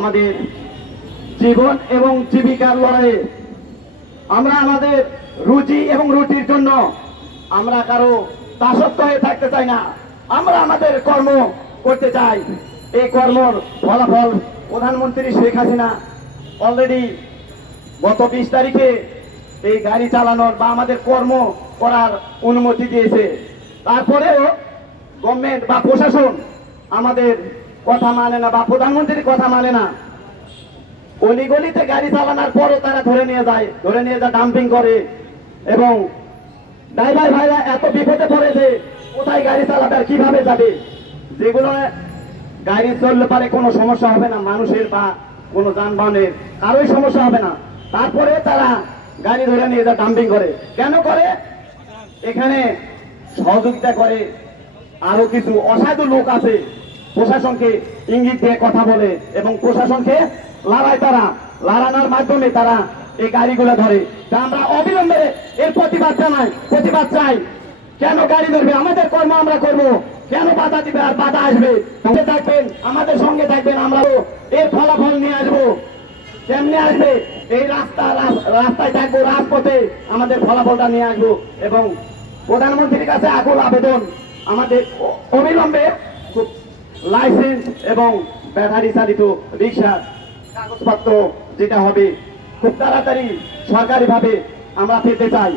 আমাদের জীবন এবং জীবিকার লড়াইয়ে আমরা আমাদের রুজি এবং রুটির জন্য আমরা কারও দাসত্ব হয়ে থাকতে চাই না। আমরা আমাদের কর্ম করতে চাই। এই কর্মর ফলাফল প্রধানমন্ত্রী শেখ হাসিনা অলরেডি গত বিশ তারিখে এই গাড়ি চালানোর বা আমাদের কর্ম করার অনুমতি দিয়েছে। তারপরেও গভর্নমেন্ট বা প্রশাসন আমাদের কথা মানে না বা প্রধানমন্ত্রীর কথা মানে না। অলিগলিতে গাড়ি চালানোর পরও তারা ধরে নিয়ে যায়, ধরে নিয়ে যায় ডাম্পিং করে। এবং ড্রাইভার ভাইরা এত বিপদে পড়ে যে কোথায় গাড়ি চালাবে আর কীভাবে যাবে? যেগুলো গাড়ি চললে পারে কোনো সমস্যা হবে না, মানুষের বা কোনো যানবাহনের কারোই সমস্যা হবে না। তারপরে তারা গাড়ি ধরে নিয়ে যায় ডাম্পিং করে। কেন করে? এখানে সহযোগিতা করে। আরও কিছু অসাধু লোক আছে। প্রশাসনকে ইঙ্গিত দিয়ে কথা বলে এবং প্রশাসনকে লড়ায় তারা, লড়ানোর মাধ্যমে তারা এই গাড়িগুলো ধরে। তা আমরা অবিলম্বে এর প্রতিবাদ জানাই, প্রতিবাদ চাই। কেন গাড়ি ধরবে? আমাদের কর্ম আমরা করব। কেন বাধা দিবে আর বাধা আসবে? থাকবেন, আমাদের সঙ্গে থাকবেন আমরা এর ফলাফল নিয়ে আসব। কেমনে আসবে, এই রাস্তা, রাস- রাস্তায় থাকব, রাজপথে আমাদের ফলাফলটা নিয়ে আসব এবং প্রধানমন্ত্রীর কাছে আকুল আবেদন। আমাদের অবিলম্বে লাইসেন্স এবং ব্যাটারি চালিত রিক্সা কাগজপত্র যেটা হবে খুব তাড়াতাড়ি সরকারিভাবে আমরা পেতে চাই।